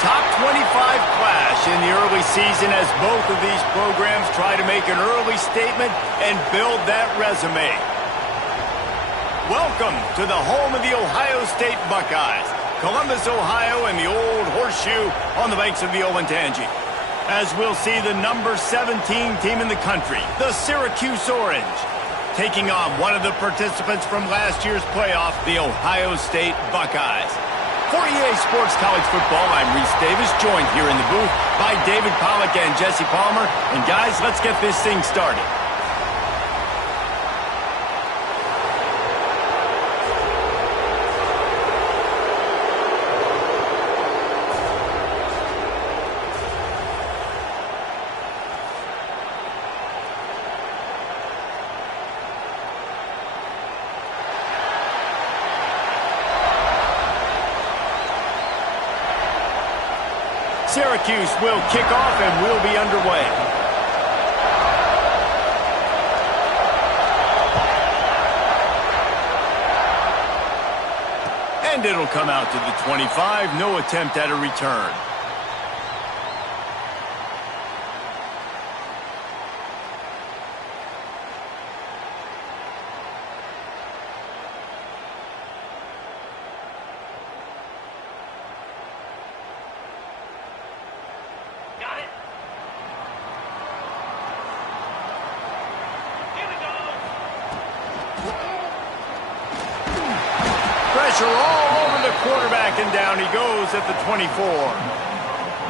top 25 clash in the early season as both of these programs try to make an early statement and build that resume. Welcome to the home of the Ohio State Buckeyes, Columbus, Ohio, and the old horseshoe on the banks of the Olentangy. As we'll see the number 17 team in the country, the Syracuse Orange, taking on one of the participants from last year's playoff, the Ohio State Buckeyes. For EA Sports College Football, I'm Reese Davis, joined here in the booth by David Pollack and Jesse Palmer. And guys, let's get this thing started. Syracuse will kick off and we'll be underway. And it'll come out to the 25. No attempt at a return. Pressure all over the quarterback, and down he goes at the 24.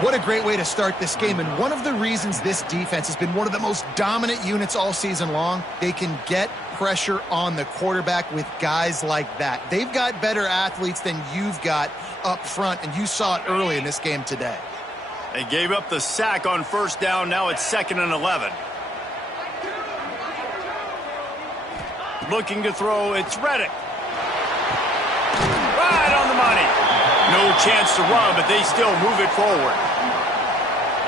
What a great way to start this game, and one of the reasons this defense has been one of the most dominant units all season long, they can get pressure on the quarterback with guys like that. They've got better athletes than you've got up front, and you saw it early in this game today. They gave up the sack on first down. Now it's 2nd and 11. Looking to throw, it's Reddick. Right on the money. No chance to run, but they still move it forward.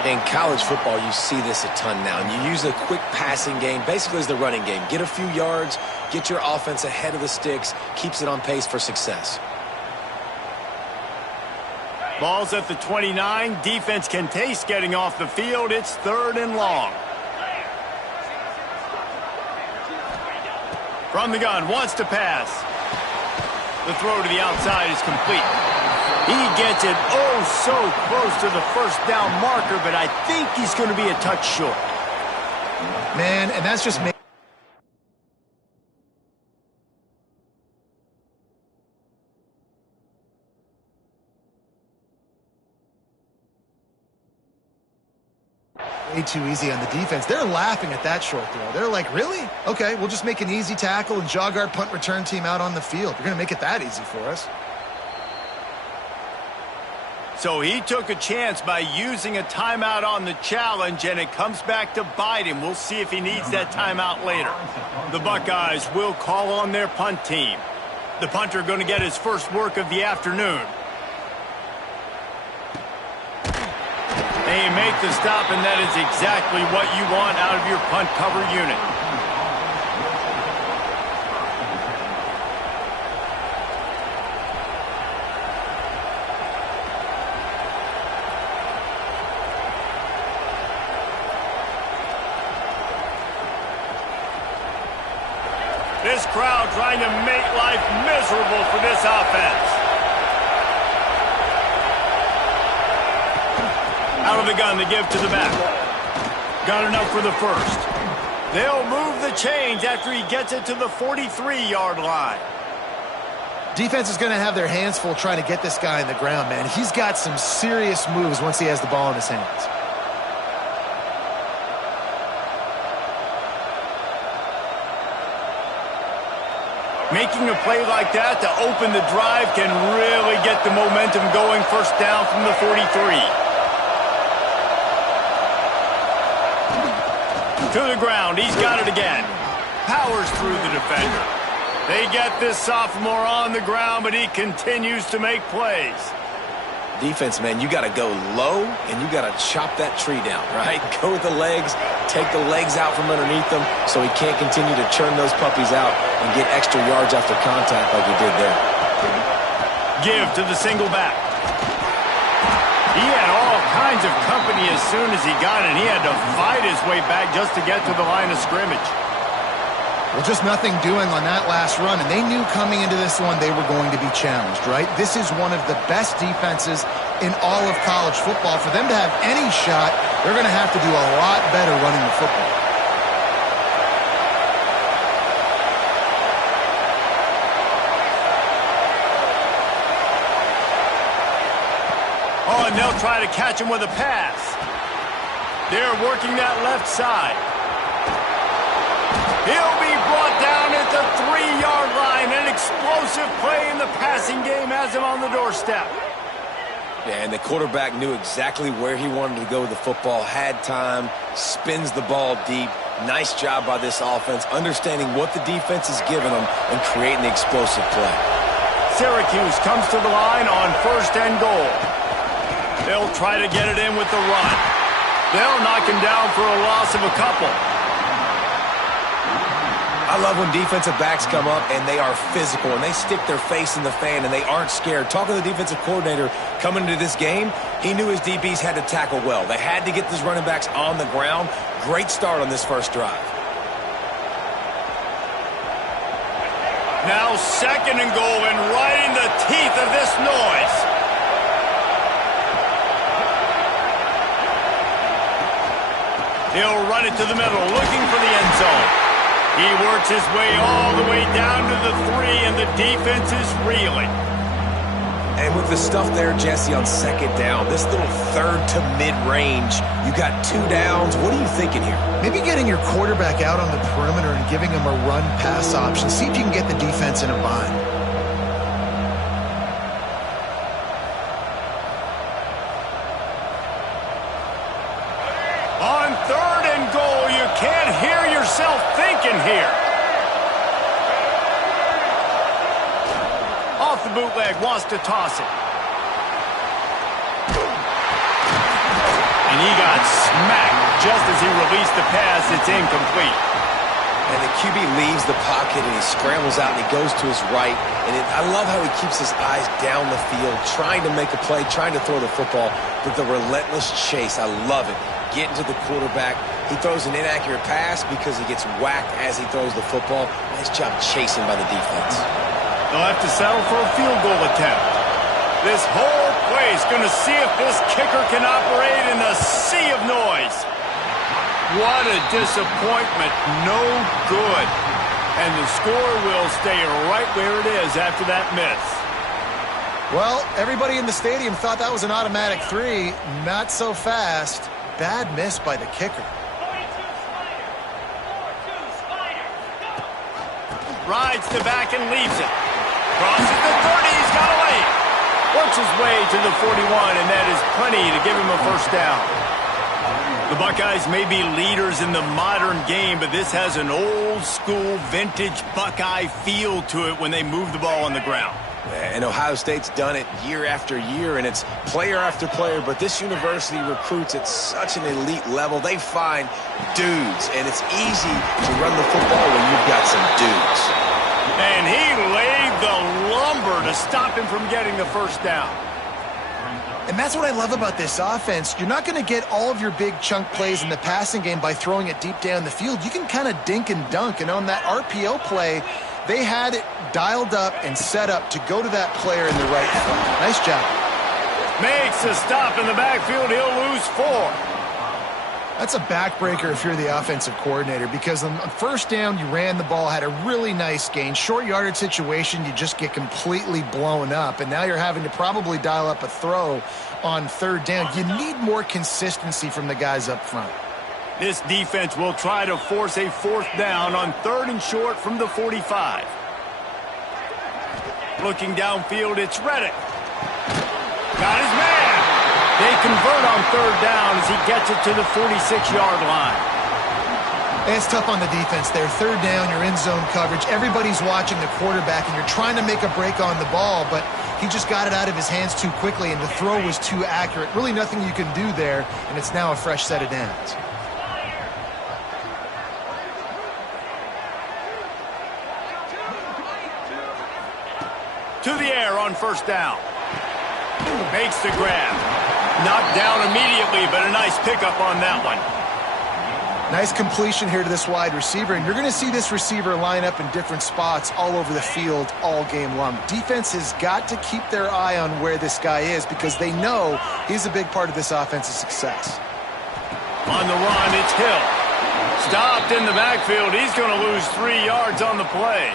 In college football, you see this a ton now, and you use a quick passing game, basically as the running game. Get a few yards, get your offense ahead of the sticks, keeps it on pace for success. Ball's at the 29. Defense can taste getting off the field. It's 3rd and long. From the gun, wants to pass. The throw to the outside is complete. He gets it so close to the first down marker, but I think he's going to be a touch short. Man, and that's just me. Way too easy on the defense. They're laughing at that short throw. They're like, really? Okay, we'll just make an easy tackle and jog our punt return team out on the field. We're going to make it that easy for us. So he took a chance by using a timeout on the challenge, and it comes back to bite him. We'll see if he needs that timeout later. The Buckeyes will call on their punt team. The punter going to get his first work of the afternoon. They make the stop, and that is exactly what you want out of your punt cover unit. This crowd trying to make life miserable for this offense. Out of the gun to give to the back. Got enough for the first. They'll move the chains after he gets it to the 43-yard line. Defense is going to have their hands full trying to get this guy in the ground, man. He's got some serious moves once he has the ball in his hands. Making a play like that to open the drive can really get the momentum going. First down from the 43. To the ground, he's got it again. Powers through the defender. They get this sophomore on the ground, but he continues to make plays. Defense, man, you got to go low, and you got to chop that tree down, right? Go with the legs, take the legs out from underneath them so he can't continue to churn those puppies out and get extra yards after contact like he did there. Give to the single back. He had all kinds of company as soon as he got it. He had to fight his way back just to get to the line of scrimmage. Well, just nothing doing on that last run, and they knew coming into this one they were going to be challenged, right? This is one of the best defenses in all of college football. For them to have any shot, they're going to have to do a lot better running the football. Oh, and they'll try to catch him with a pass. They're working that left side. He'll be brought down at the 3-yard line. An explosive play in the passing game has him on the doorstep. Yeah, and the quarterback knew exactly where he wanted to go with the football, had time, spins the ball deep. Nice job by this offense, understanding what the defense is giving them and creating the explosive play. Syracuse comes to the line on 1st and goal. They'll try to get it in with the run. They'll knock him down for a loss of a couple. I love when defensive backs come up and they are physical and they stick their face in the fan and they aren't scared. Talking to the defensive coordinator coming into this game, he knew his DBs had to tackle well. They had to get these running backs on the ground. Great start on this first drive. Now 2nd and goal and right in the teeth of this noise. He'll run it to the middle, looking for the end zone. He works his way all the way down to the 3, and the defense is reeling. And with the stuff there, Jesse, on 2nd down, this little 3rd to mid-range, you got 2 downs. What are you thinking here? Maybe getting your quarterback out on the perimeter and giving him a run-pass option. See if you can get the defense in a bind. On 3rd and goal, you can't hear yourself thinking here. Off the bootleg, wants to toss it. And he got smacked just as he released the pass. It's incomplete. And the QB leaves the pocket and he scrambles out and he goes to his right. And I love how he keeps his eyes down the field, trying to make a play, trying to throw the football, but the relentless chase, I love it. Getting to the quarterback. He throws an inaccurate pass because he gets whacked as he throws the football. Nice job chasing by the defense. They'll have to settle for a field goal attempt. This whole play is going to see if this kicker can operate in a sea of noise. What a disappointment. No good. And the score will stay right where it is after that miss. Well, everybody in the stadium thought that was an automatic 3. Not so fast. Bad miss by the kicker. Rides the back and leaves it. Crosses the 30. He's got away. Works his way to the 41, and that is plenty to give him a 1st down. The Buckeyes may be leaders in the modern game, but this has an old-school, vintage Buckeye feel to it when they move the ball on the ground. And Ohio State's done it year after year, and it's player after player, but this university recruits at such an elite level. They find dudes, and it's easy to run the football when you've got some dudes. And he laid the lumber to stop him from getting the 1st down. And that's what I love about this offense. You're not going to get all of your big chunk plays in the passing game by throwing it deep down the field. You can kind of dink and dunk, and on that RPO play, they had it dialed up and set up to go to that player in the right front. Nice job. Makes a stop in the backfield. He'll lose 4. That's a backbreaker if you're the offensive coordinator, because on 1st down, you ran the ball, had a really nice gain. Short yardage situation, you just get completely blown up, and now you're having to probably dial up a throw on 3rd down. You need more consistency from the guys up front. This defense will try to force a 4th down on 3rd and short from the 45. Looking downfield, it's Reddick. Got his man. They convert on 3rd down as he gets it to the 46-yard line. And it's tough on the defense there. 3rd down, you're in zone coverage. Everybody's watching the quarterback, and you're trying to make a break on the ball, but he just got it out of his hands too quickly, and the throw was too accurate. Really nothing you can do there, and it's now a fresh set of downs. To the air on 1st down. Makes the grab. Knocked down immediately, but a nice pickup on that one. Nice completion here to this wide receiver, and you're going to see this receiver line up in different spots all over the field all game long. Defense has got to keep their eye on where this guy is because they know he's a big part of this offense's success. On the run, it's Hill. Stopped in the backfield. He's going to lose 3 yards on the play.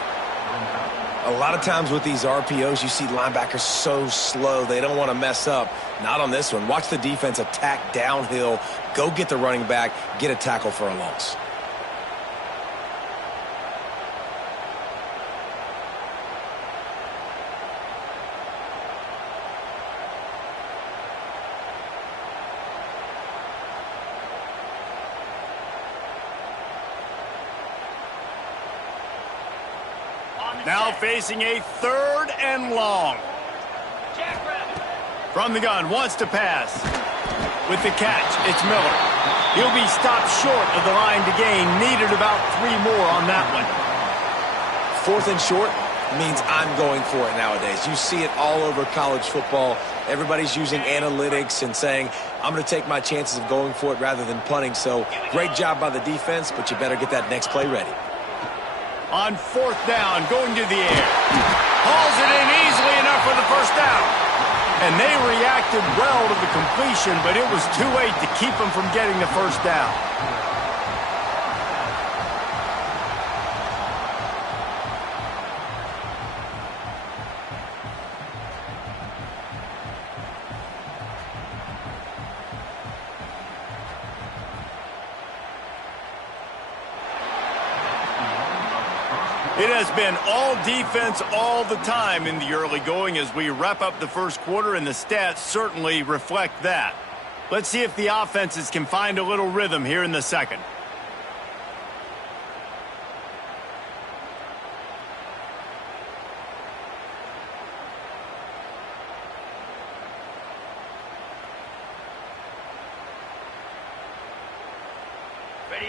A lot of times with these RPOs, you see linebackers so slow, they don't want to mess up. Not on this one. Watch the defense attack downhill, go get the running back, get a tackle for a loss. Now facing a 3rd and long. From the gun, wants to pass. With the catch, it's Miller. He'll be stopped short of the line to gain. Needed about 3 more on that one. 4th and short means I'm going for it nowadays. You see it all over college football. Everybody's using analytics and saying, I'm going to take my chances of going for it rather than punting. So great job by the defense, but you better get that next play ready. On 4th down, going to the air. Hauls it in easily enough for the first down. And they reacted well to the completion, but it was too late to keep them from getting the first down. It has been all defense all the time in the early going as we wrap up the first quarter, and the stats certainly reflect that. Let's see if the offenses can find a little rhythm here in the second.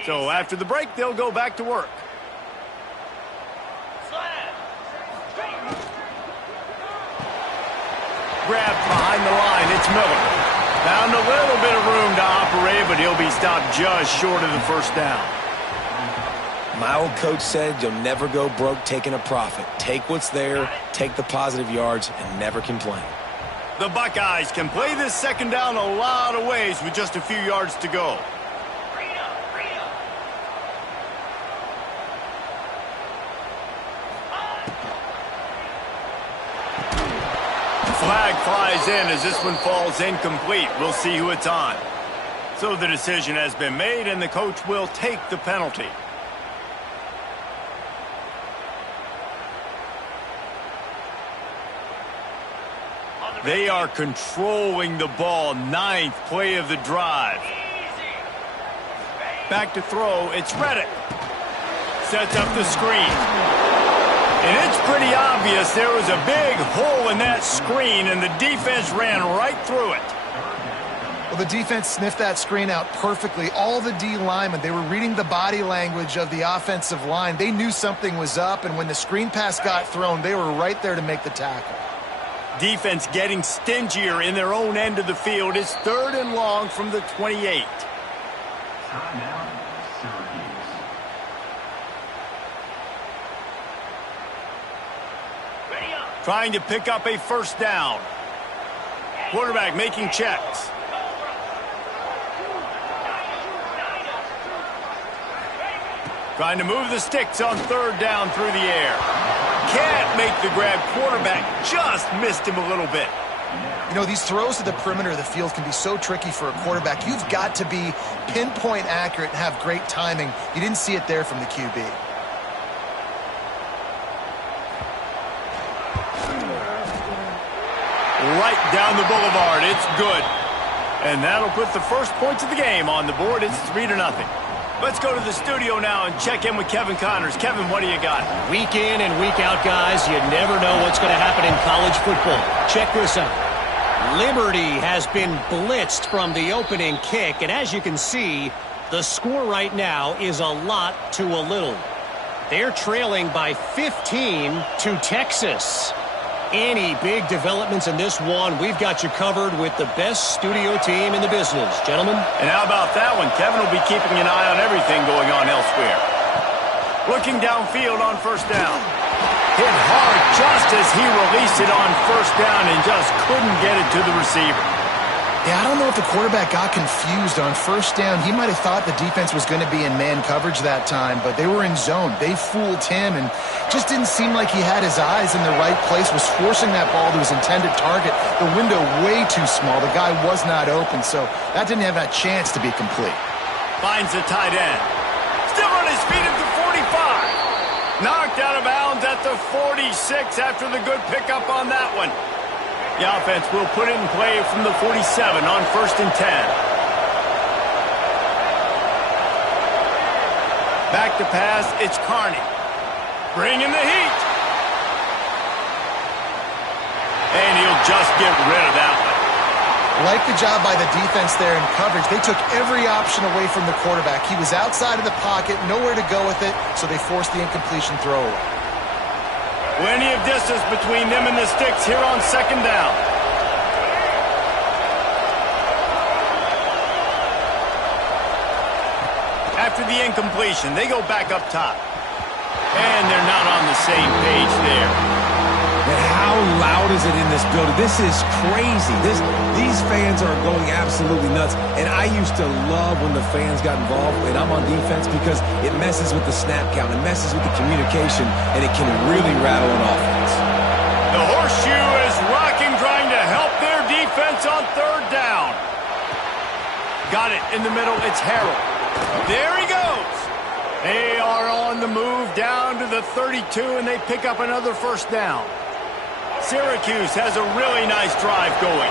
So after the break, they'll go back to work. Grabbed behind the line, it's Miller. Found a little bit of room to operate, but he'll be stopped just short of the first down. My old coach said you'll never go broke taking a profit. Take what's there, take the positive yards, and never complain. The Buckeyes can play this second down a lot of ways with just a few yards to go. Flag flies in as this one falls incomplete. We'll see who it's on. So the decision has been made, and the coach will take the penalty. They are controlling the ball. 9th play of the drive. Back to throw. It's Reddick. Sets up the screen. And it's pretty obvious there was a big hole in that screen, and the defense ran right through it. Well, the defense sniffed that screen out perfectly. All the D linemen, they were reading the body language of the offensive line. They knew something was up, and when the screen pass got thrown, they were right there to make the tackle. Defense getting stingier in their own end of the field. It's 3rd and long from the 28. Timeout, Syracuse. Trying to pick up a first down. Quarterback making checks. Trying to move the sticks on 3rd down through the air. Can't make the grab. Quarterback just missed him a little bit. You know, these throws to the perimeter of the field can be so tricky for a quarterback. You've got to be pinpoint accurate and have great timing. You didn't see it there from the QB. Right down the boulevard. It's good. And that'll put the first points of the game on the board. It's 3-0. Let's go to the studio now and check in with Kevin Connors. Kevin, what do you got? Week in and week out, guys, you never know what's going to happen in college football. Check this out. Liberty has been blitzed from the opening kick, and as you can see, the score right now is a lot to a little. They're trailing by 15 to Texas. Any big developments in this one, we've got you covered with the best studio team in the business, gentlemen. And how about that one? Kevin will be keeping an eye on everything going on elsewhere. Looking downfield on first down. Hit hard just as he released it on first down and just couldn't get it to the receiver. Yeah, I don't know if the quarterback got confused on first down. He might have thought the defense was going to be in man coverage that time, but they were in zone. They fooled him and just didn't seem like he had his eyes in the right place, was forcing that ball to his intended target. The window way too small. The guy was not open, so that didn't have a chance to be complete. Finds the tight end. Still on his feet at the 45. Knocked out of bounds at the 46 after the good pickup on that one. The offense will put it in play from the 47 on 1st and 10. Back to pass, it's Carney. Bringing the heat. And he'll just get rid of that one. Like the job by the defense there in coverage. They took every option away from the quarterback. He was outside of the pocket, nowhere to go with it, so they forced the incompletion throwaway. Plenty of distance between them and the sticks here on 2nd down. After the incompletion, they go back up top. And they're not on the same page there. And how loud is it in this building? This is crazy. These fans are going absolutely nuts. And I used to love when the fans got involved, and I'm on defense, because it messes with the snap count. It messes with the communication, and it can really rattle an offense. The horseshoe is rocking, trying to help their defense on 3rd down. Got it in the middle. It's Harrell. There he goes. They are on the move down to the 32, and they pick up another 1st down. Syracuse has a really nice drive going.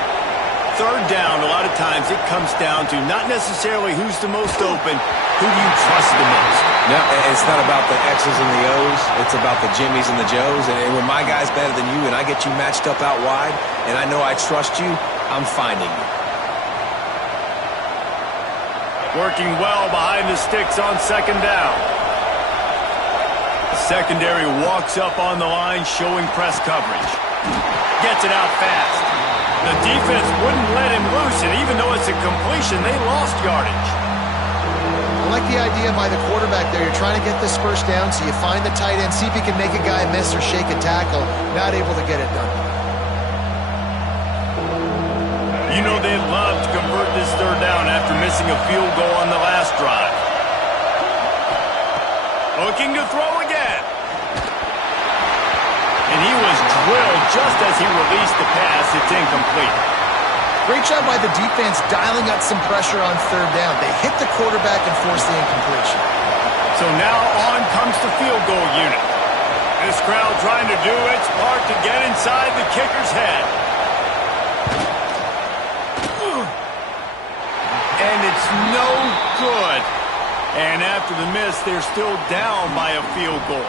3rd down, a lot of times it comes down to not necessarily who's the most open, who do you trust the most? No, it's not about the X's and the O's. It's about the Jimmies and the Joes. And when my guy's better than you and I get you matched up out wide and I know I trust you, I'm finding you. Working well behind the sticks on 2nd down. The secondary walks up on the line, showing press coverage. Gets it out fast. The defense wouldn't let him loose, and even though it's a completion, they lost yardage. I like the idea by the quarterback there. You're trying to get this 1st down, so you find the tight end, see if he can make a guy miss or shake a tackle. Not able to get it done. You know they'd love to convert this 3rd down after missing a field goal on the last drive. Looking to throw again. And he was drilled just as he released the pass. It's incomplete. Great job by the defense dialing up some pressure on 3rd down. They hit the quarterback and forced the incompletion. So now on comes the field goal unit. This crowd trying to do its part to get inside the kicker's head. And it's no good. And after the miss, they're still down by a field goal.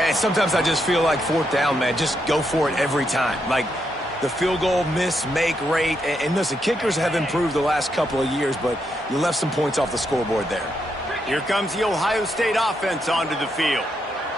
And sometimes I just feel like 4th down, man. Just go for it every time. Like the field goal miss, make rate. And listen, kickers have improved the last couple of years, but you left some points off the scoreboard there. Here comes the Ohio State offense onto the field.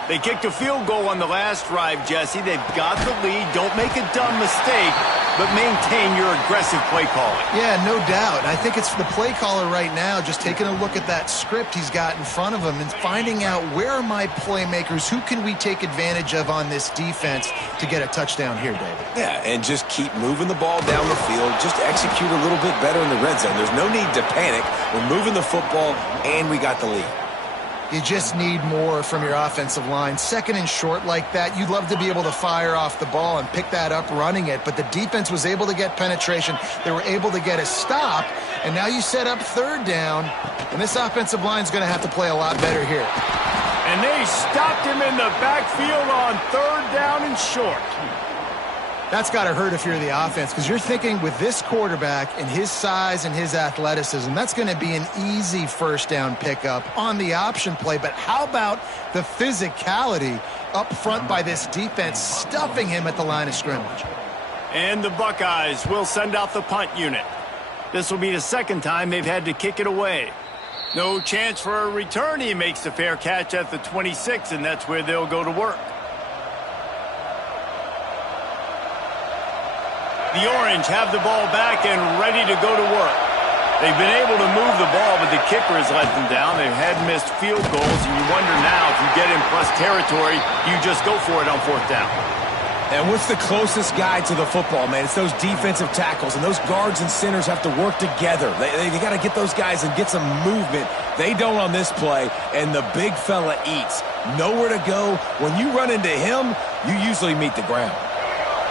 They kicked a field goal on the last drive, Jesse. They've got the lead. Don't make a dumb mistake, but maintain your aggressive play calling. Yeah, no doubt. I think it's the play caller right now just taking a look at that script he's got in front of him and finding out where are my playmakers, who can we take advantage of on this defense to get a touchdown here, David. Yeah, and just keep moving the ball down the field. Just execute a little bit better in the red zone. There's no need to panic. We're moving the football, and we got the lead. You just need more from your offensive line. 2nd and short like that, you'd love to be able to fire off the ball and pick that up running it, but the defense was able to get penetration. They were able to get a stop, and now you set up 3rd down, and this offensive line is going to have to play a lot better here. And they stopped him in the backfield on 3rd down and short. That's got to hurt if you're the offense, because you're thinking with this quarterback and his size and his athleticism, that's going to be an easy 1st down pickup on the option play. But how about the physicality up front by this defense, stuffing him at the line of scrimmage? And the Buckeyes will send out the punt unit. This will be the 2nd time they've had to kick it away. No chance for a return. He makes the fair catch at the 26, and that's where they'll go to work. The Orange have the ball back and ready to go to work. They've been able to move the ball, but the kicker has let them down. They've had missed field goals, and you wonder now if you get in plus territory, you just go for it on 4th down. And what's the closest guy to the football, man? It's those defensive tackles, and those guards and centers have to work together. They got to get those guys and get some movement. They don't on this play, and the big fella eats. Nowhere to go. When you run into him, you usually meet the ground.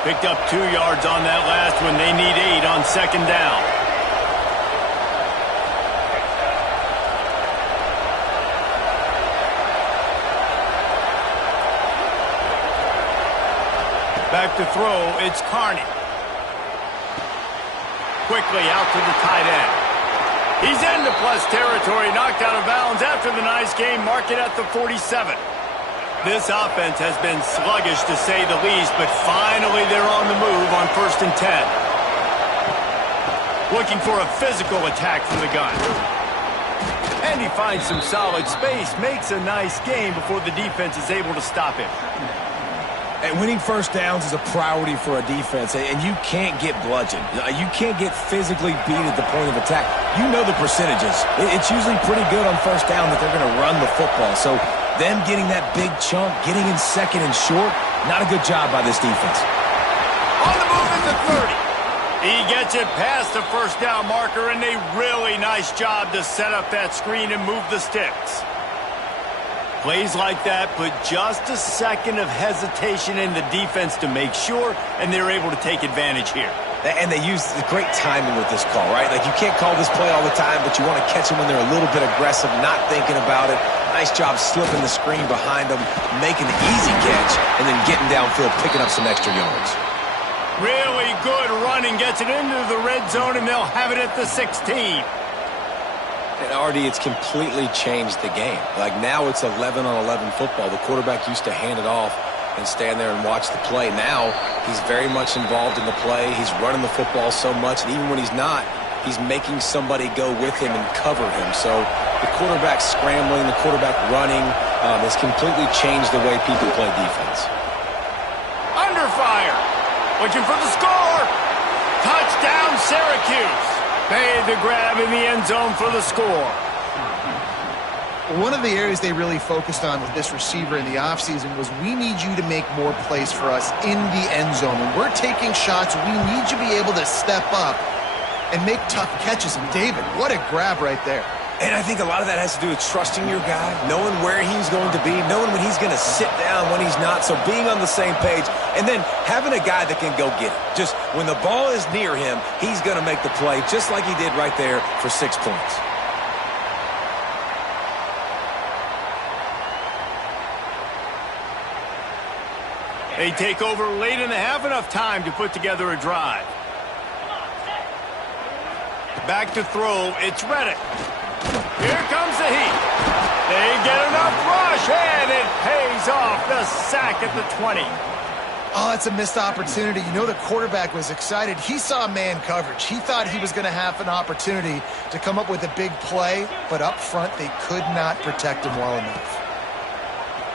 Picked up 2 yards on that last one. They need 8 on 2nd down. Back to throw, it's Carney. Quickly out to the tight end. He's into plus territory, knocked out of bounds after the nice game, mark it at the 47. This offense has been sluggish to say the least, but finally they're on the move on 1st and 10. Looking for a physical attack from the gun. And he finds some solid space, makes a nice game before the defense is able to stop him. And winning 1st downs is a priority for a defense, and you can't get bludgeoned. You can't get physically beat at the point of attack. You know the percentages. It's usually pretty good on 1st down that they're going to run the football. So them getting that big chunk, getting in 2nd and short, not a good job by this defense. On the move at the 30. He gets it past the 1st down marker, and a really nice job to set up that screen and move the sticks. Plays like that put just a second of hesitation in the defense to make sure, and they're able to take advantage here. And they use great timing with this call, right? Like, you can't call this play all the time, but you want to catch them when they're a little bit aggressive, not thinking about it. Nice job slipping the screen behind them, making the easy catch, and then getting downfield, picking up some extra yards. Really good running, gets it into the red zone, and they'll have it at the 16. And RD, it's completely changed the game. Like, now it's 11-on-11 football. The quarterback used to hand it off and stand there and watch the play. Now he's very much involved in the play. He's running the football so much, and even when he's not, he's making somebody go with him and cover him. So the quarterback scrambling, the quarterback running has completely changed the way people play defense. Under fire. Looking for the score. Touchdown, Syracuse. Made the grab in the end zone for the score. One of the areas they really focused on with this receiver in the offseason was, we need you to make more plays for us in the end zone. When we're taking shots, we need you to be able to step up and make tough catches. And David, what a grab right there. And I think a lot of that has to do with trusting your guy, knowing where he's going to be, knowing when he's going to sit down, when he's not. So being on the same page, and then having a guy that can go get it. Just when the ball is near him, he's going to make the play, just like he did right there for 6 points. They take over late in the half, enough time to put together a drive. Back to throw, it's Reddick. Here comes the heat. They get enough rush, and it pays off. The sack at the 20. Oh, that's a missed opportunity. You know, the quarterback was excited. He saw man coverage. He thought he was going to have an opportunity to come up with a big play, but up front, they could not protect him well enough.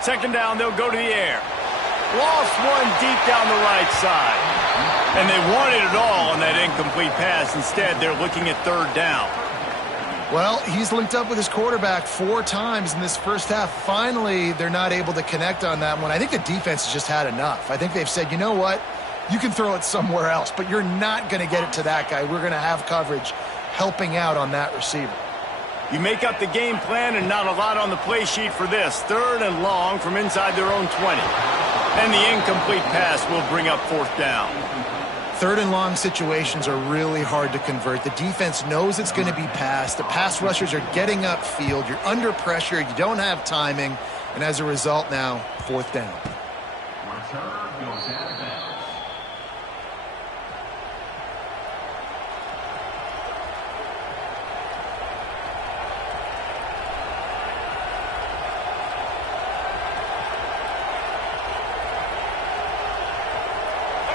2nd down, they'll go to the air. Lost one deep down the right side. And they wanted it all on that incomplete pass. Instead, they're looking at 3rd down. Well, he's linked up with his quarterback 4 times in this first half. Finally, they're not able to connect on that one. I think the defense has just had enough. I think they've said, you know what? You can throw it somewhere else, but you're not going to get it to that guy. We're going to have coverage helping out on that receiver. You make up the game plan, and not a lot on the play sheet for this. 3rd and long from inside their own 20. And the incomplete pass will bring up 4th down. 3rd and long situations are really hard to convert. The defense knows it's going to be passed. The pass rushers are getting upfield. You're under pressure. You don't have timing. And as a result now, 4th down. Return goes out of bounds.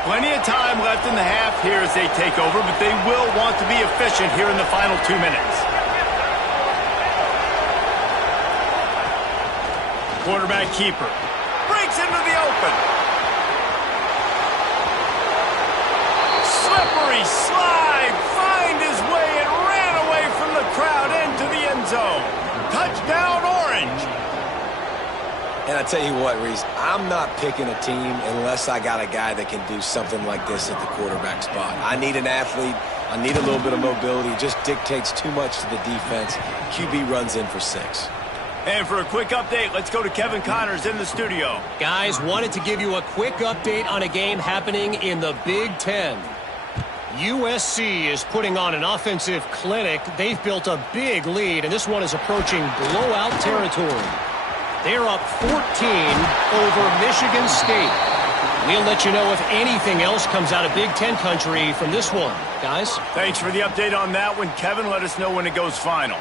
Plenty of time left in the half here as they take over, but they will want to be efficient here in the final 2 minutes. Quarterback keeper breaks into the open. slippery slide, find his way and ran away from the crowd into the end zone. Touchdown, Orange. And I tell you what, Reese, I'm not picking a team unless I got a guy that can do something like this at the quarterback spot. I need an athlete. I need a little bit of mobility. It just dictates too much to the defense. QB runs in for 6. And for a quick update, let's go to Kevin Connors in the studio. Guys, wanted to give you a quick update on a game happening in the Big Ten. USC is putting on an offensive clinic. They've built a big lead, and this one is approaching blowout territory. They're up 14 over Michigan State. We'll let you know if anything else comes out of Big Ten country from this one. Guys? Thanks for the update on that one, Kevin. Let us know when it goes final.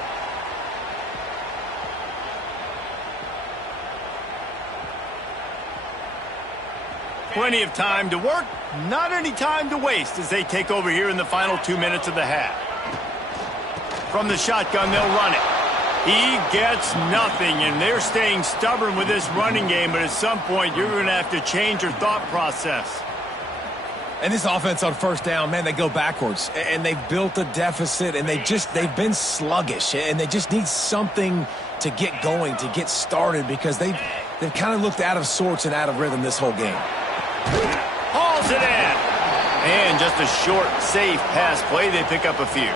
Plenty of time to work, not any time to waste as they take over here in the final 2 minutes of the half. From the shotgun, they'll run it. He gets nothing, and they're staying stubborn with this running game, but at some point, you're going to have to change your thought process. And this offense on first down, man, they go backwards. And they've built a deficit, and they've been sluggish. And they just need something to get going, to get started, because they've kind of looked out of sorts and out of rhythm this whole game. Hauls it in. And just a short, safe pass play. They pick up a few.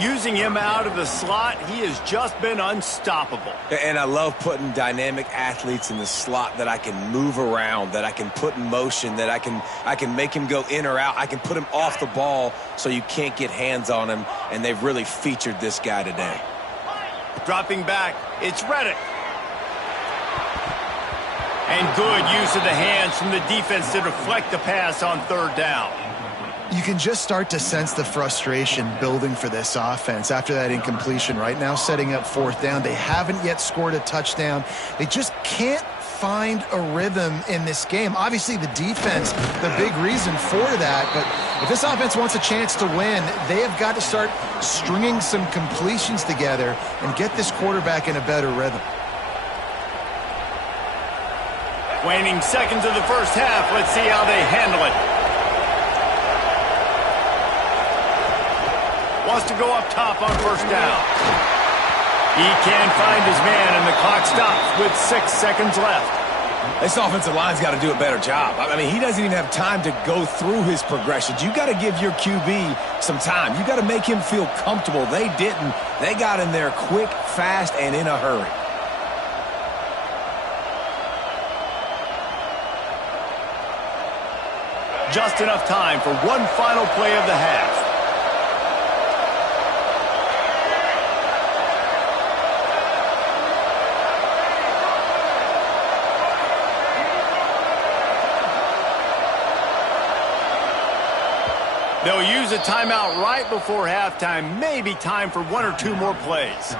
Using him out of the slot, he has just been unstoppable. And I love putting dynamic athletes in the slot that I can move around, that I can put in motion, that I can make him go in or out. I can put him off the ball so you can't get hands on him, and they've really featured this guy today. Dropping back, it's Reddick. And good use of the hands from the defense to deflect the pass on third down. You can just start to sense the frustration building for this offense after that incompletion. Right now, setting up fourth down. They haven't yet scored a touchdown. They just can't find a rhythm in this game. Obviously, the defense, the big reason for that. But if this offense wants a chance to win, they have got to start stringing some completions together and get this quarterback in a better rhythm. Waning seconds of the first half. Let's see how they handle it. Wants to go up top on first down. He can't find his man, and the clock stops with 6 seconds left. This offensive line's got to do a better job. I mean, he doesn't even have time to go through his progressions. You got to give your QB some time. You got to make him feel comfortable. They didn't. They got in there quick, fast, and in a hurry. Just enough time for one final play of the half. They'll use a timeout right before halftime. Maybe time for 1 or 2 more plays.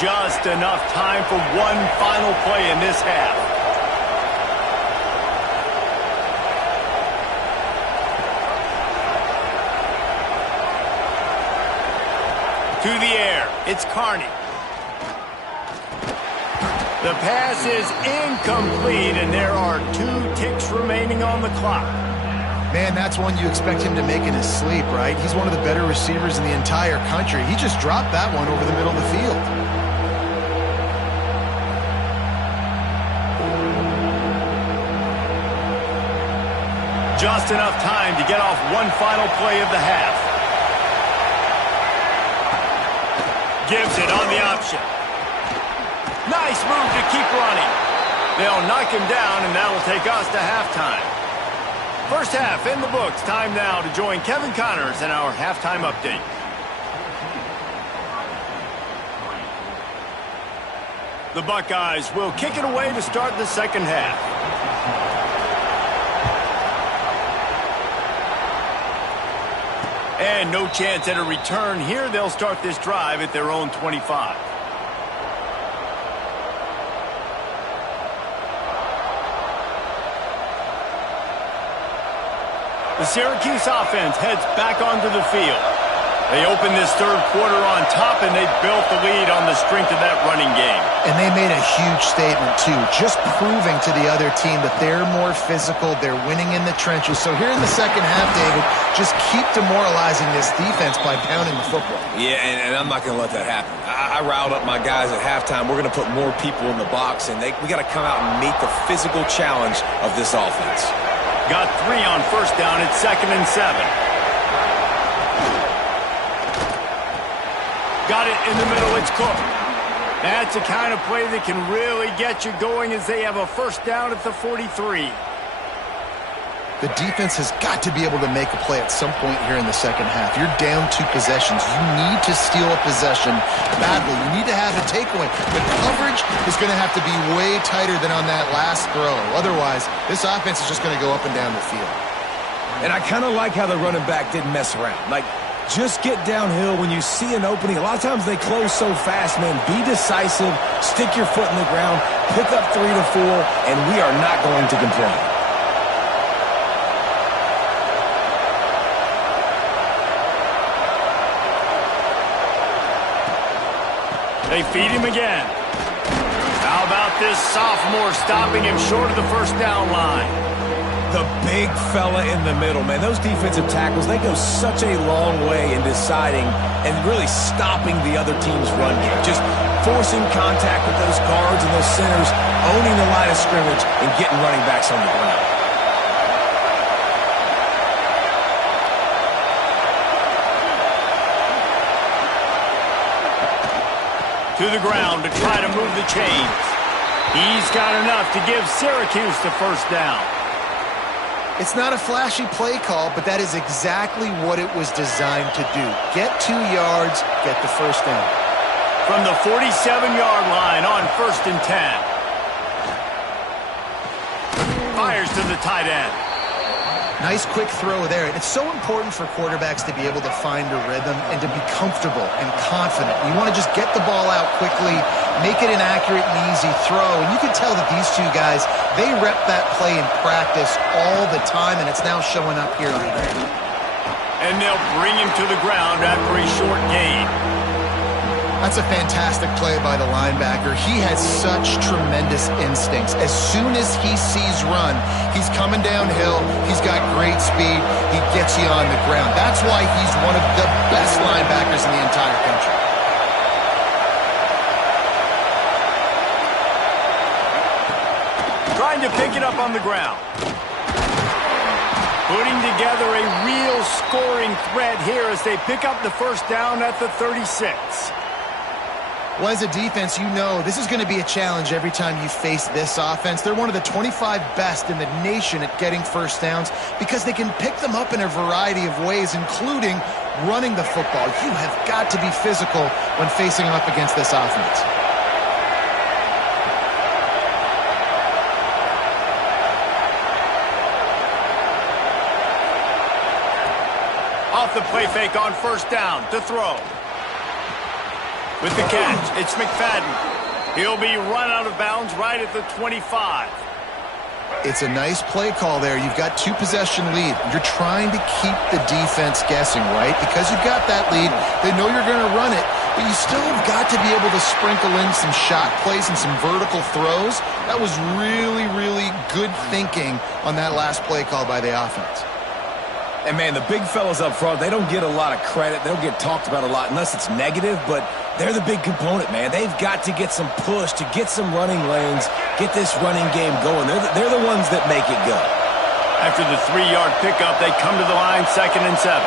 Just enough time for one final play in this half. To the air, it's Carney. The pass is incomplete, and there are 2 ticks remaining on the clock. Man, that's one you expect him to make in his sleep, right? He's one of the better receivers in the entire country. He just dropped that one over the middle of the field. Just enough time to get off one final play of the half. Gives it on the option. Nice move to keep running. They'll knock him down, and that'll take us to halftime. First half in the books. Time now to join Kevin Connors in our halftime update. The Buckeyes will kick it away to start the second half. And no chance at a return here. They'll start this drive at their own 25. The Syracuse offense heads back onto the field. They open this third quarter on top, and they built the lead on the strength of that running game. And they made a huge statement, too, just proving to the other team that they're more physical, they're winning in the trenches. So here in the second half, David, just keep demoralizing this defense by pounding the football. Yeah, and I'm not going to let that happen. I riled up my guys at halftime. We're going to put more people in the box, and we got to come out and meet the physical challenge of this offense. Got 3 on first down at 2nd and 7. Got it in the middle. It's Cook. That's the kind of play that can really get you going as they have a first down at the 43. The defense has got to be able to make a play at some point here in the second half. You're down 2 possessions. You need to steal a possession badly. You need to have a takeaway. The coverage is going to have to be way tighter than on that last throw. Otherwise, this offense is just going to go up and down the field. And I kind of like how the running back didn't mess around. Like, just get downhill when you see an opening. A lot of times they close so fast, man. Be decisive, stick your foot in the ground, pick up 3 to 4, and we are not going to complain. They feed him again. How about this sophomore stopping him short of the first down line? The big fella in the middle, man. Those defensive tackles, they go such a long way in deciding and really stopping the other team's run game. Just forcing contact with those guards and those centers, owning the line of scrimmage, and getting running backs on the ground. To the ground to try to move the chains. He's got enough to give Syracuse the first down. It's not a flashy play call, but that is exactly what it was designed to do. Get 2 yards, get the first down. From the 47-yard line on 1st and 10. Fires to the tight end. Nice quick throw there. It's so important for quarterbacks to be able to find a rhythm and to be comfortable and confident. You want to just get the ball out quickly, make it an accurate and easy throw. And you can tell that these 2 guys, they rep that play in practice all the time, and it's now showing up here on game. And they'll bring him to the ground after a short gain. That's a fantastic play by the linebacker. He has such tremendous instincts. As soon as he sees run, he's coming downhill. He's got great speed. He gets you on the ground. That's why he's one of the best linebackers in the entire country. Trying to pick it up on the ground. Putting together a real scoring threat here as they pick up the first down at the 36. Well, as a defense, you know this is going to be a challenge every time you face this offense. They're one of the 25 best in the nation at getting first downs because they can pick them up in a variety of ways, including running the football. You have got to be physical when facing up against this offense. Off the play fake on first down to throw. With the catch, it's McFadden. He'll be run out of bounds right at the 25. It's a nice play call there. You've got 2 possession lead. You're trying to keep the defense guessing, right? Because you've got that lead, they know you're going to run it, but you still have got to be able to sprinkle in some shot plays and some vertical throws. That was really, really good thinking on that last play call by the offense. And, man, the big fellas up front, they don't get a lot of credit. They don't get talked about a lot unless it's negative, but they're the big component, man. They've got to get some push, to get some running lanes, get this running game going. They're the ones that make it go. After the 3-yard pickup, they come to the line 2nd and 7.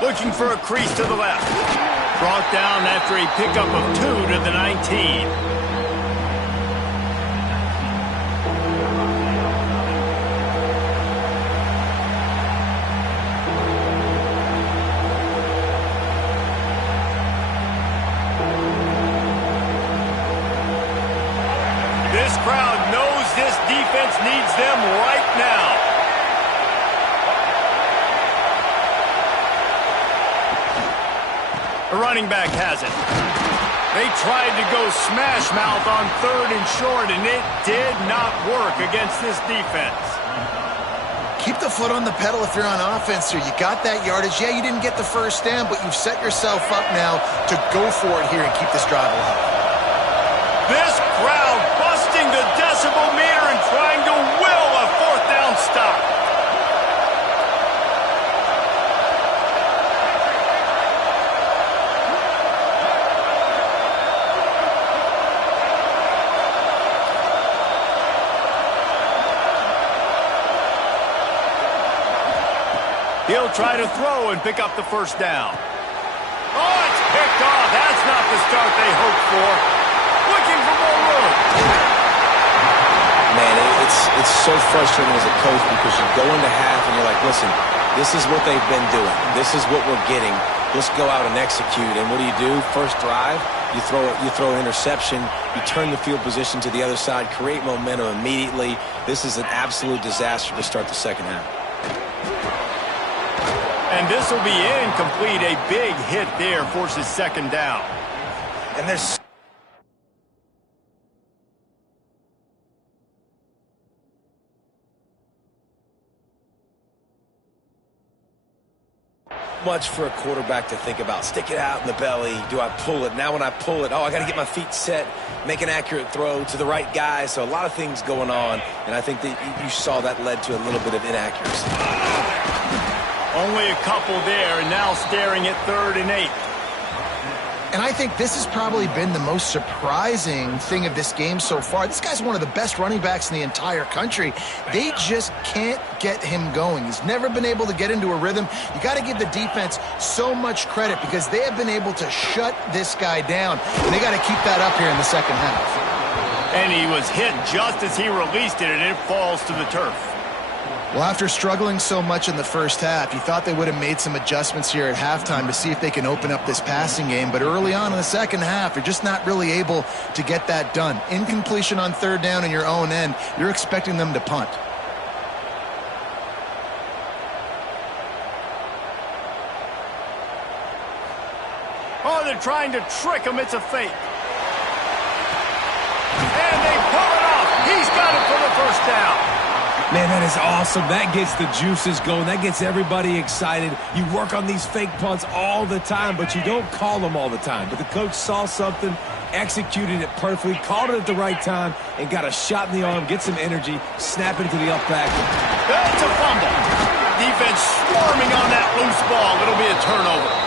Looking for a crease to the left. Brought down after a pickup of 2 to the 19. This crowd knows this defense needs them right now. The running back has it. They tried to go smash mouth on 3rd and short, and it did not work against this defense. Keep the foot on the pedal if you're on offense here. You got that yardage. Yeah, you didn't get the first down, but you've set yourself up now to go for it here and keep this drive alive. This crowd busting the decibel meter and trying to will a 4th down stop. He'll try to throw and pick up the first down. Oh, it's picked off. That's not the start they hoped for. Looking for more room. Man, it's so frustrating as a coach because you go into half and you're like, listen, this is what they've been doing. This is what we're getting. Let's go out and execute. And what do? First drive, you throw an interception, you turn the field position to the other side, create momentum immediately. This is an absolute disaster to start the second half. And this will be incomplete. A big hit there forces 2nd down. And there's much for a quarterback to think about. Stick it out in the belly. Do I pull it? Now when I pull it, I got to get my feet set, make an accurate throw to the right guy. So a lot of things going on, and I think that you saw that led to a little bit of inaccuracy. Only a couple there, and now staring at 3rd and 8. And I think this has probably been the most surprising thing of this game so far. This guy's one of the best running backs in the entire country. They just can't get him going. He's never been able to get into a rhythm. You got to give the defense so much credit because they have been able to shut this guy down. And they got to keep that up here in the second half. And he was hit just as he released it, and it falls to the turf. Well, after struggling so much in the first half, you thought they would have made some adjustments here at halftime to see if they can open up this passing game. But early on in the second half, you're just not really able to get that done. Incompletion on 3rd down in your own end, you're expecting them to punt. Oh, they're trying to trick him. It's a fake. And they pull it off. He's got it for the first down. Man, that is awesome. That gets the juices going. That gets everybody excited. You work on these fake punts all the time, but you don't call them all the time. But the coach saw something, executed it perfectly, called it at the right time, and got a shot in the arm, get some energy, snap it to the up back. That's a fumble. Defense swarming on that loose ball. It'll be a turnover.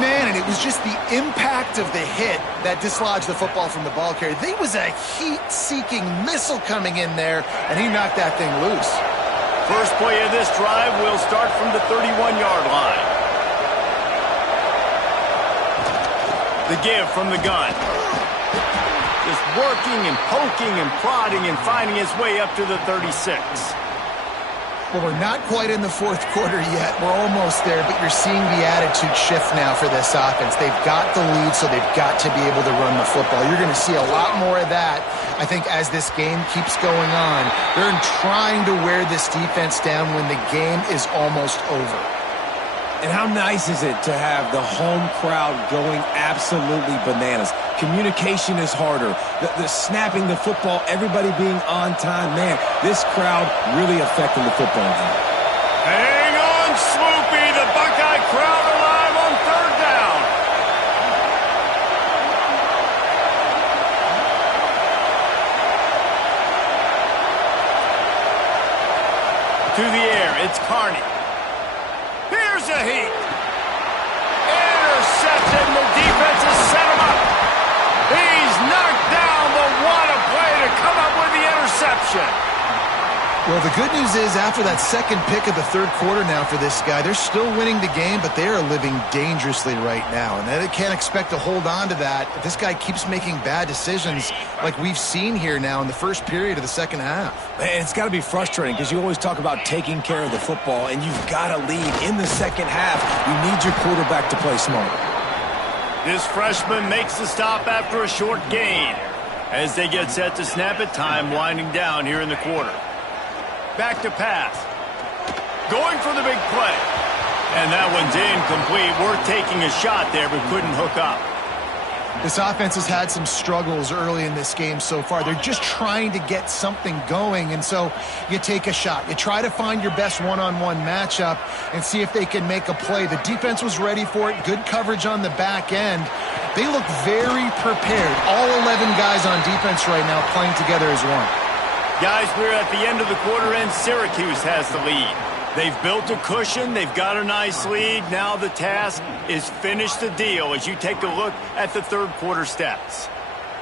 Man, and it was just the impact of the hit that dislodged the football from the ball carrier. There was a heat-seeking missile coming in there, and he knocked that thing loose. First play of this drive will start from the 31-yard line. The give from the gun. Just working and poking and prodding and finding his way up to the 36. Well, we're not quite in the 4th quarter yet. We're almost there, but you're seeing the attitude shift now for this offense. They've got the lead, so they've got to be able to run the football. You're going to see a lot more of that, I think, as this game keeps going on. They're trying to wear this defense down when the game is almost over. And how nice is it to have the home crowd going absolutely bananas? Communication is harder. The snapping the football, everybody being on time. Man, this crowd really affecting the football game. Hang on, Swoopy. The Buckeye crowd alive on 3rd down. To the air, it's Carney. Here's a heat. Intercepted, and the defense has set him up. He's knocked down, but what a play to come up with the interception. Well, the good news is after that second pick of the 3rd quarter now for this guy, they're still winning the game, but they are living dangerously right now. And they can't expect to hold on to that if this guy keeps making bad decisions like we've seen here now in the first period of the second half. Man, it's got to be frustrating because you always talk about taking care of the football, and you've got to lead in the second half. You need your quarterback to play smart. This freshman makes the stop after a short gain. As they get set to snap it, time winding down here in the quarter. Back to pass. Going for the big play. And that one's incomplete. Worth taking a shot there, but couldn't hook up. This offense has had some struggles early in this game so far. They're just trying to get something going, and so you take a shot. You try to find your best one-on-one matchup and see if they can make a play. The defense was ready for it. Good coverage on the back end. They look very prepared. All 11 guys on defense right now playing together as one. Guys, we're at the end of the quarter, and Syracuse has the lead. They've built a cushion. They've got a nice lead. Now the task is finish the deal as you take a look at the third quarter stats.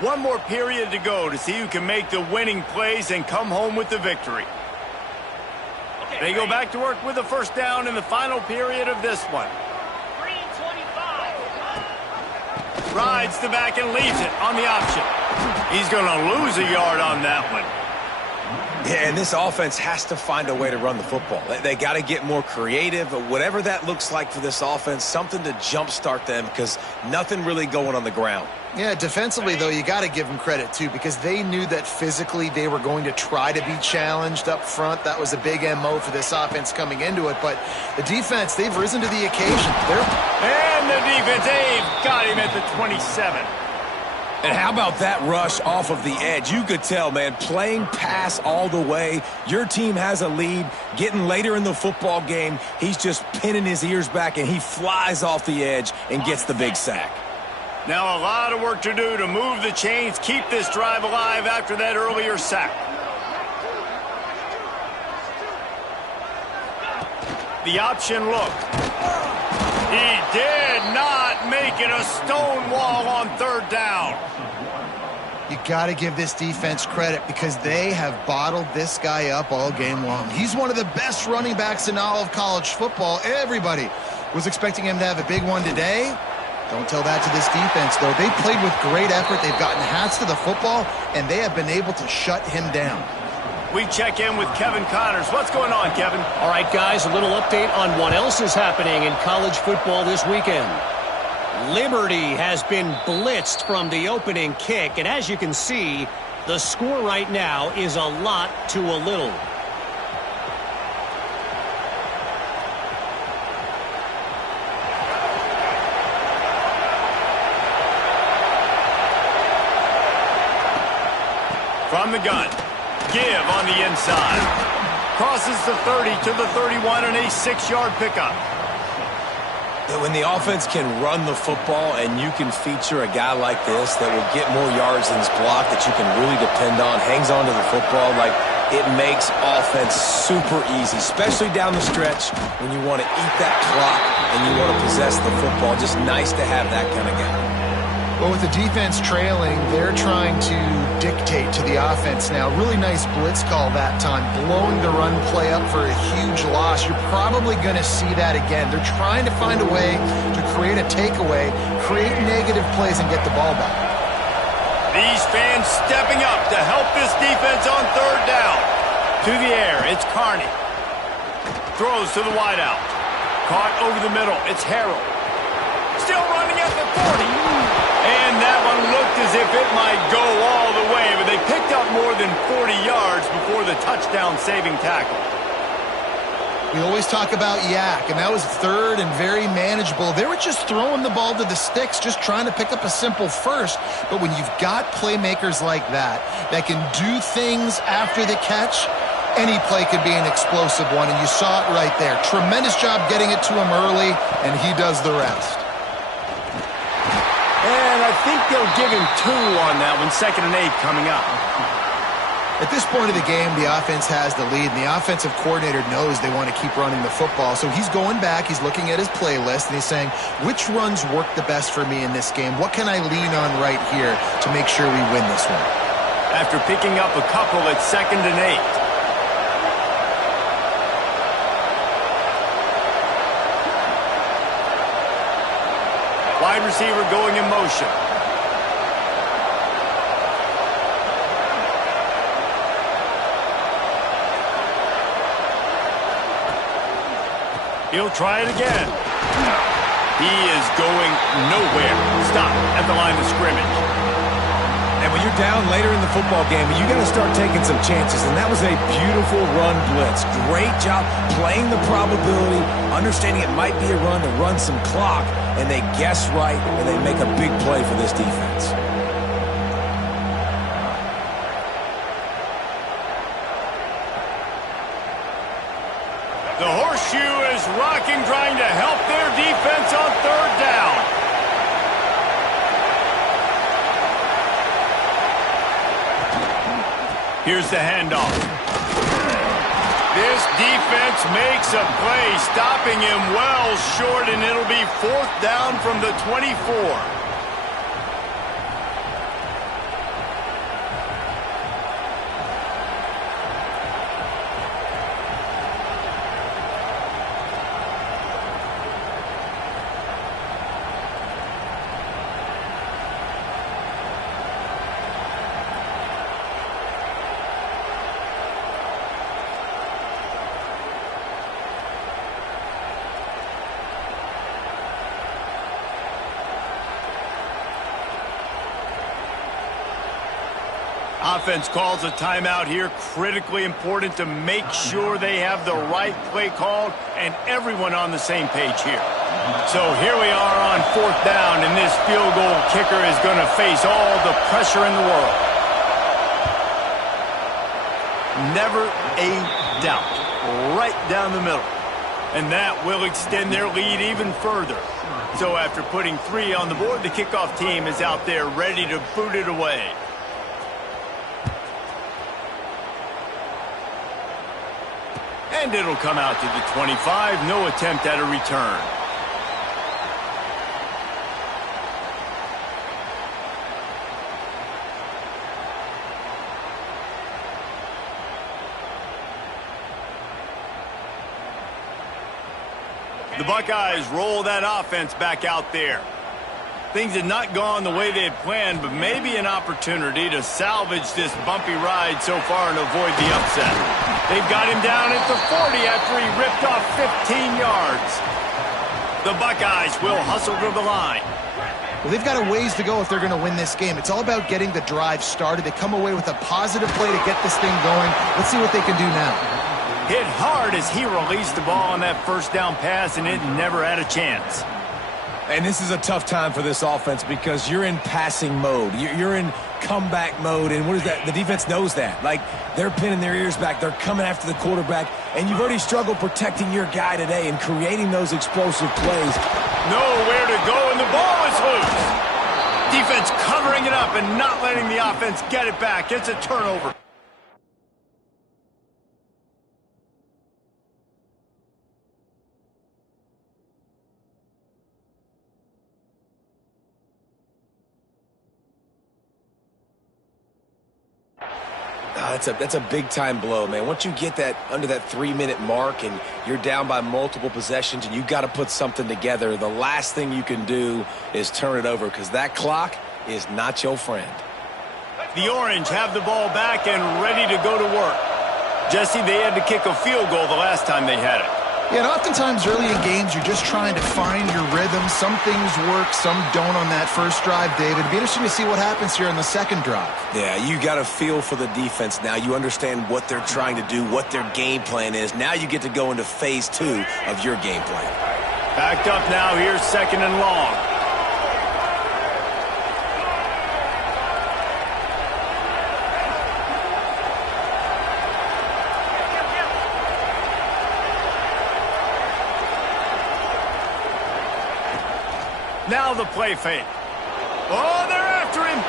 One more period to go to see who can make the winning plays and come home with the victory. They go back to work with a first down in the final period of this one. Rides the back and leaves it on the option. He's going to lose a yard on that one. Yeah, and this offense has to find a way to run the football. They got to get more creative, whatever that looks like for this offense, something to jumpstart them because nothing really going on the ground. Yeah, defensively, though, you got to give them credit, too, because they knew that physically they were going to try to be challenged up front. That was a big MO for this offense coming into it. But the defense, they've risen to the occasion. And the defense, they've got him at the 27. And how about that rush off of the edge? You could tell, man, playing pass all the way. Your team has a lead. Getting later in the football game, he's just pinning his ears back, and he flies off the edge and gets the big sack. Now a lot of work to do to move the chains, keep this drive alive after that earlier sack. The option look. He did not make it a stone wall on third down. You got to give this defense credit because they have bottled this guy up all game long. He's one of the best running backs in all of college football. Everybody was expecting him to have a big one today. Don't tell that to this defense, though. They played with great effort. They've gotten hats to the football, and they have been able to shut him down. We check in with Kevin Connors. What's going on, Kevin? All right, guys, a little update on what else is happening in college football this weekend. Liberty has been blitzed from the opening kick, and as you can see, the score right now is a lot to a little. From the gun. Give on the inside. Crosses the 30 to the 31 and a 6-yard pickup. When the offense can run the football and you can feature a guy like this that will get more yards than his block that you can really depend on, hangs on to the football, like it makes offense super easy, especially down the stretch when you want to eat that clock and you want to possess the football. Just nice to have that kind of guy. Well, with the defense trailing, they're trying to dictate to the offense now. Really nice blitz call that time, blowing the run play up for a huge loss. You're probably going to see that again. They're trying to find a way to create a takeaway, create negative plays, and get the ball back. These fans stepping up to help this defense on third down. To the air, it's Carney. Throws to the wideout. Caught over the middle, it's Harrell. Still running at the 40. And that one looked as if it might go all the way, but they picked up more than 40 yards before the touchdown-saving tackle. We always talk about Yak, and that was third and very manageable. They were just throwing the ball to the sticks, just trying to pick up a simple first. But when you've got playmakers like that can do things after the catch, any play could be an explosive one, and you saw it right there. Tremendous job getting it to him early, and he does the rest. And I think they'll give him 2 on that one, 2nd and 8 coming up. At this point of the game, the offense has the lead, and the offensive coordinator knows they want to keep running the football. So he's going back, he's looking at his playlist, and he's saying, which runs work the best for me in this game? What can I lean on right here to make sure we win this one? After picking up a couple at 2nd and 8. Wide receiver going in motion. He'll try it again. He is going nowhere. Stop at the line of scrimmage. And when you're down later in the football game, you got to start taking some chances. And that was a beautiful run blitz. Great job playing the probability, understanding it might be a run to run some clock, and they guess right, and they make a big play for this defense. The horseshoe is rocking, trying to help their defense on third down. Here's the handoff. This defense makes a play, stopping him well short, and it'll be fourth down from the 24. Offense calls a timeout here. Critically important to make sure they have the right play called and everyone on the same page here. So here we are on fourth down, and this field goal kicker is going to face all the pressure in the world. Never a doubt. Right down the middle. And that will extend their lead even further. So after putting 3 on the board, the kickoff team is out there ready to boot it away. And it'll come out to the 25. No attempt at a return. The Buckeyes roll that offense back out there. Things had not gone the way they had planned, but maybe an opportunity to salvage this bumpy ride so far and avoid the upset. They've got him down at the 40 after he ripped off 15 yards. The Buckeyes will hustle to the line. Well, they've got a ways to go if they're going to win this game. It's all about getting the drive started. They come away with a positive play to get this thing going. Let's see what they can do now. Hit hard as he released the ball on that first down pass, and it never had a chance. And this is a tough time for this offense because you're in passing mode. You're in comeback mode, and what is that? The defense knows that. Like, they're pinning their ears back. They're coming after the quarterback, and you've already struggled protecting your guy today and creating those explosive plays. Nowhere to go, and the ball is loose. Defense covering it up and not letting the offense get it back. It's a turnover. That's a big-time blow, man. Once you get that under that 3-minute mark and you're down by multiple possessions and you got to put something together, the last thing you can do is turn it over because that clock is not your friend. The Orange have the ball back and ready to go to work. Jesse, they had to kick a field goal the last time they had it. Yeah, and oftentimes early in games, you're just trying to find your rhythm. Some things work, some don't on that first drive, David. It'd be interesting to see what happens here on the second drive. Yeah, you got a feel for the defense now. You understand what they're trying to do, what their game plan is. Now you get to go into phase 2 of your game plan. Backed up now, here's second and long. Now the play fake. Oh, they're after him.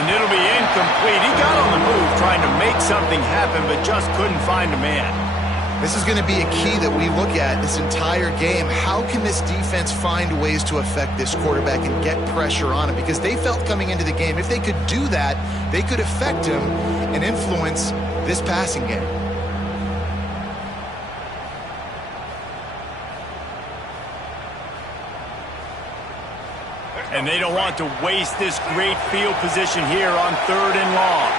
And it'll be incomplete. He got on the move trying to make something happen, but just couldn't find a man. This is going to be a key that we look at this entire game. How can this defense find ways to affect this quarterback and get pressure on him? Because they felt coming into the game, if they could do that, they could affect him and influence this passing game. And they don't want to waste this great field position here on third and long.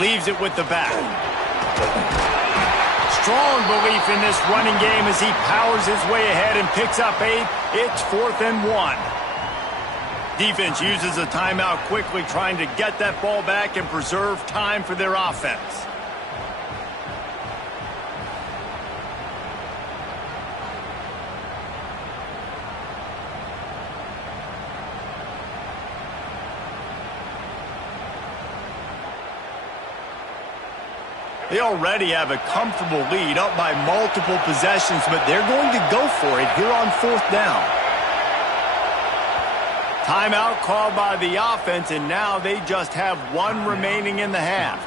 Leaves it with the back. strong belief in this running game as he powers his way ahead and picks up 8. It's 4th and 1. Defense uses a timeout quickly, trying to get that ball back and preserve time for their offense. They already have a comfortable lead, up by multiple possessions, but they're going to go for it here on 4th down. Timeout called by the offense, and now they just have 1 remaining in the half.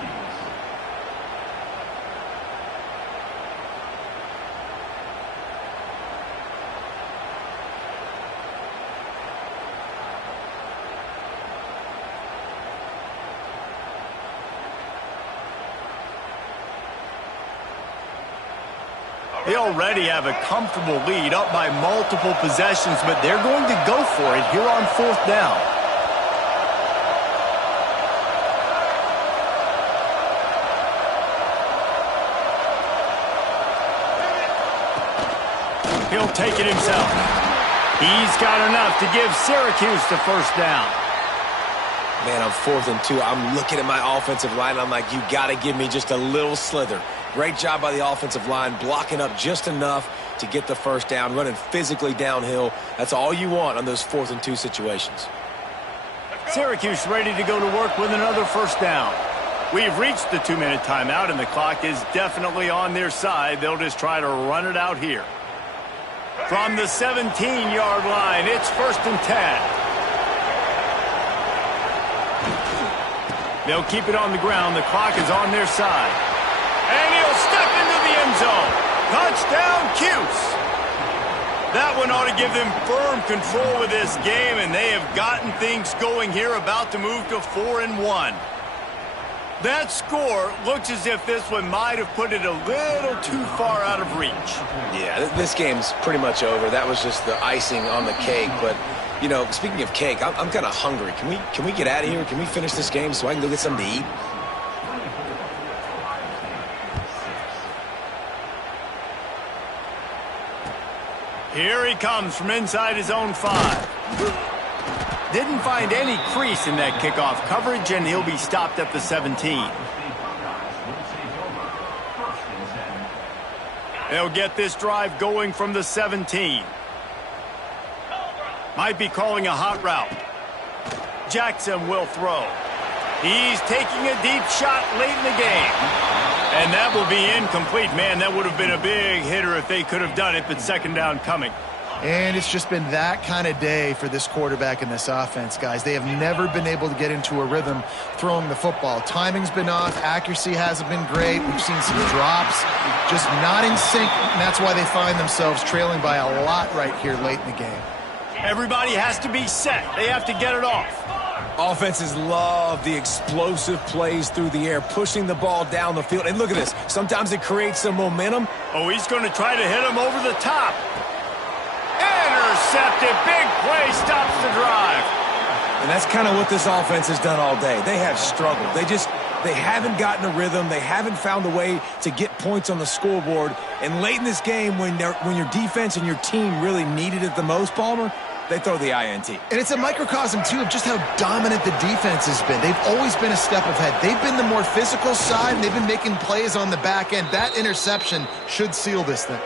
They already have a comfortable lead, up by multiple possessions, but they're going to go for it here on 4th down. He'll take it himself. He's got enough to give Syracuse the 1st down. Man, I'm 4th and 2. I'm looking at my offensive line. I'm like, you got to give me just a little slither. Great job by the offensive line, blocking up just enough to get the 1st down, running physically downhill. That's all you want on those 4th and 2 situations. Syracuse ready to go to work with another 1st down. We've reached the 2-minute timeout, and the clock is definitely on their side. They'll just try to run it out here. From the 17-yard line, it's 1st and 10. They'll keep it on the ground. The clock is on their side. And he'll step into the end zone. Touchdown, Cuse. That one ought to give them firm control of this game, and they have gotten things going here, about to move to 4 and 1. That score looks as if this one might have put it a little too far out of reach. Yeah, this game's pretty much over. That was just the icing on the cake, but you know, speaking of cake, I'm kind of hungry. Can we get out of here? Can we finish this game so I can go get something to eat? Here he comes from inside his own 5. Didn't find any crease in that kickoff coverage, and he'll be stopped at the 17. They'll get this drive going from the 17. Might be calling a hot route. Jackson will throw. He's taking a deep shot late in the game. And that will be incomplete. Man, that would have been a big hitter if they could have done it, but 2nd down coming. And it's just been that kind of day for this quarterback and this offense, guys. They have never been able to get into a rhythm throwing the football. Timing's been off. Accuracy hasn't been great. We've seen some drops, just not in sync, and that's why they find themselves trailing by a lot right here late in the game. Everybody has to be set. They have to get it off. Offenses love the explosive plays through the air, pushing the ball down the field. And look at this. Sometimes it creates some momentum. Oh, he's going to try to hit him over the top. Intercepted. Big play stops the drive. And that's kind of what this offense has done all day. They have struggled. They haven't gotten a rhythm. They haven't found a way to get points on the scoreboard. And late in this game, when your defense and your team really needed it the most, Palmer, they throw the INT. And it's a microcosm, too, of just how dominant the defense has been. They've always been a step ahead. They've been the more physical side, and they've been making plays on the back end. That interception should seal this thing.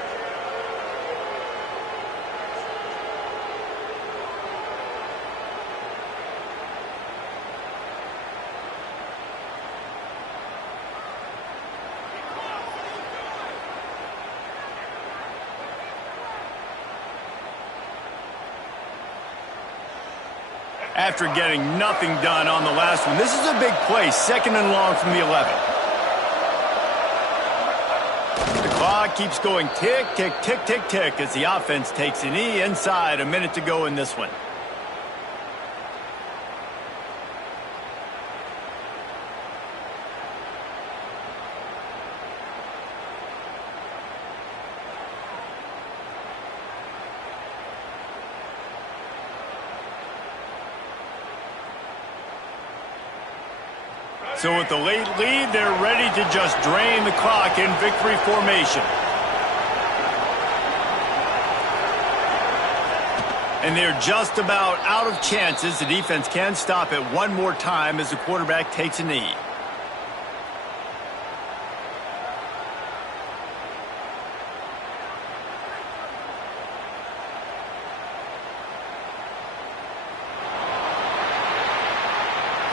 After getting nothing done on the last one, this is a big play, 2nd and long from the 11. The clock keeps going tick, tick, tick, tick, tick as the offense takes a knee inside. A minute to go in this one. So with the late lead, they're ready to just drain the clock in victory formation. And they're just about out of chances. The defense can stop it one more time as the quarterback takes a knee.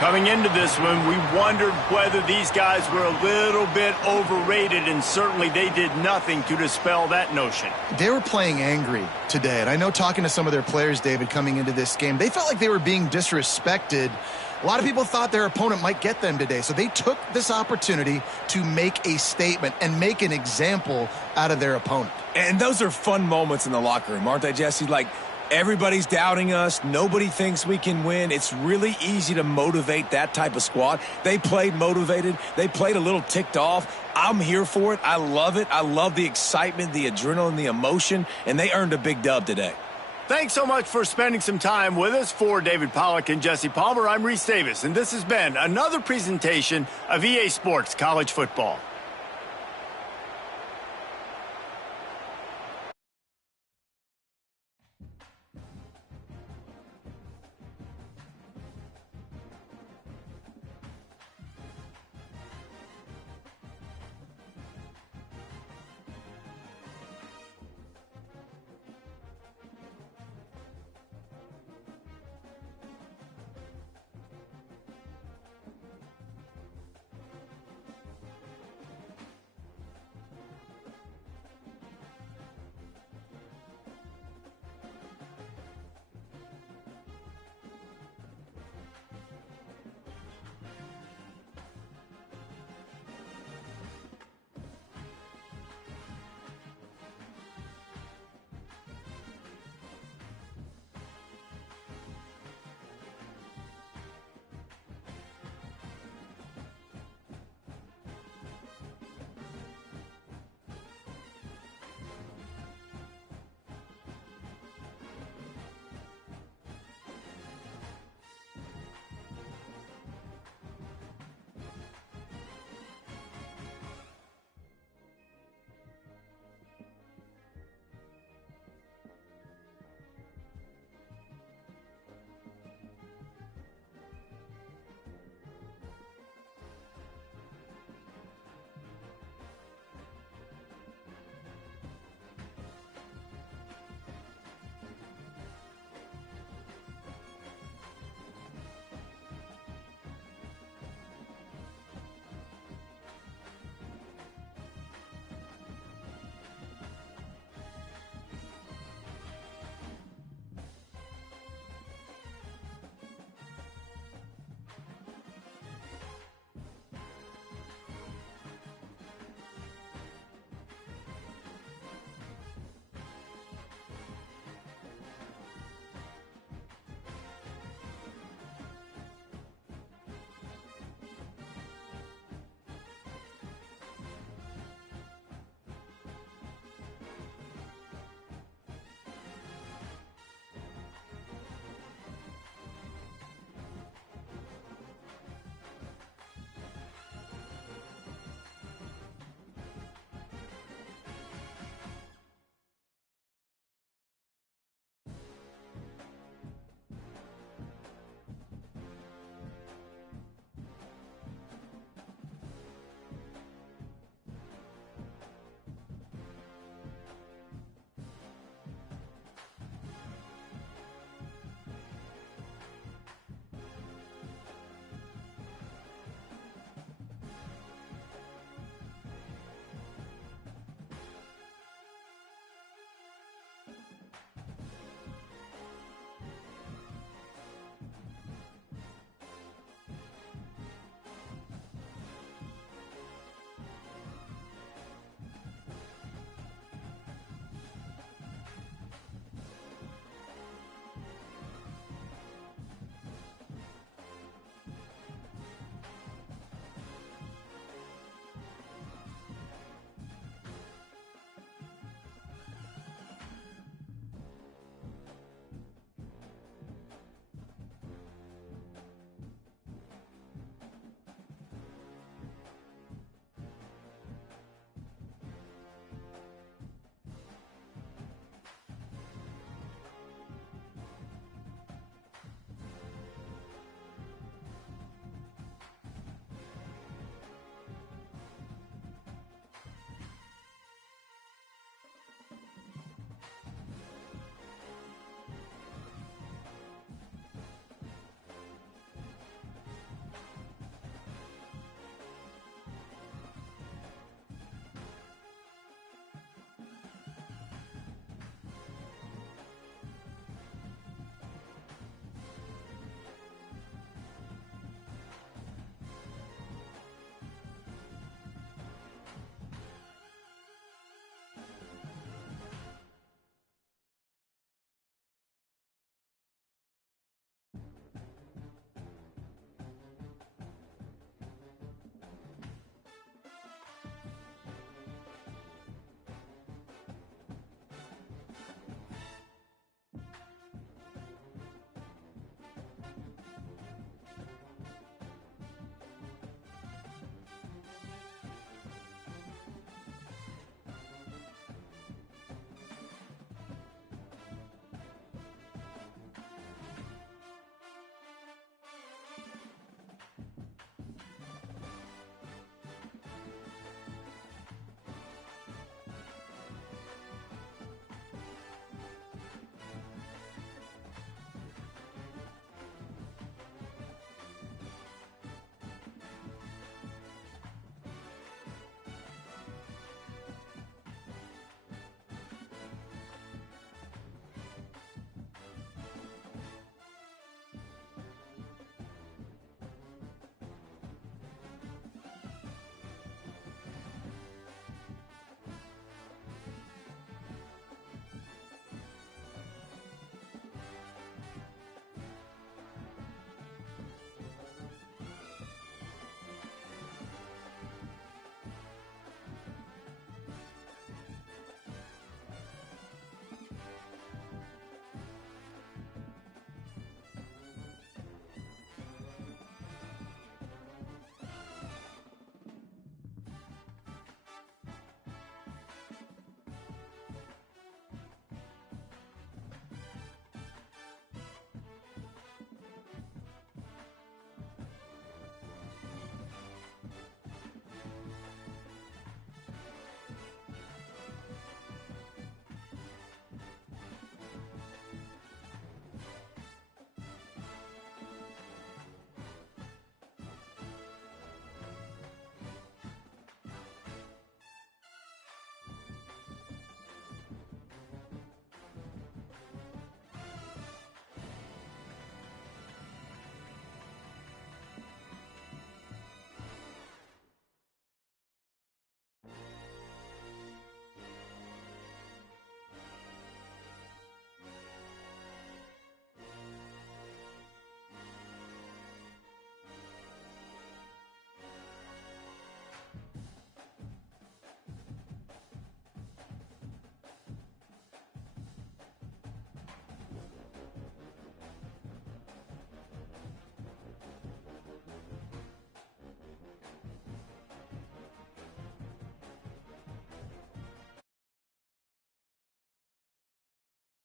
Coming into this one, we wondered whether these guys were a little bit overrated, and certainly they did nothing to dispel that notion. They were playing angry today, and I know talking to some of their players, David, coming into this game, they felt like they were being disrespected. A lot of people thought their opponent might get them today, so they took this opportunity to make a statement and make an example out of their opponent. And those are fun moments in the locker room, aren't they, Jesse? Like, everybody's doubting us. Nobody thinks we can win. It's really easy to motivate that type of squad. They played motivated. They played a little ticked off. I'm here for it. I love it. I love the excitement, the adrenaline, the emotion, and they earned a big dub today. Thanks so much for spending some time with us. For David Pollack and Jesse Palmer, I'm Reese Davis, and this has been another presentation of EA Sports College Football.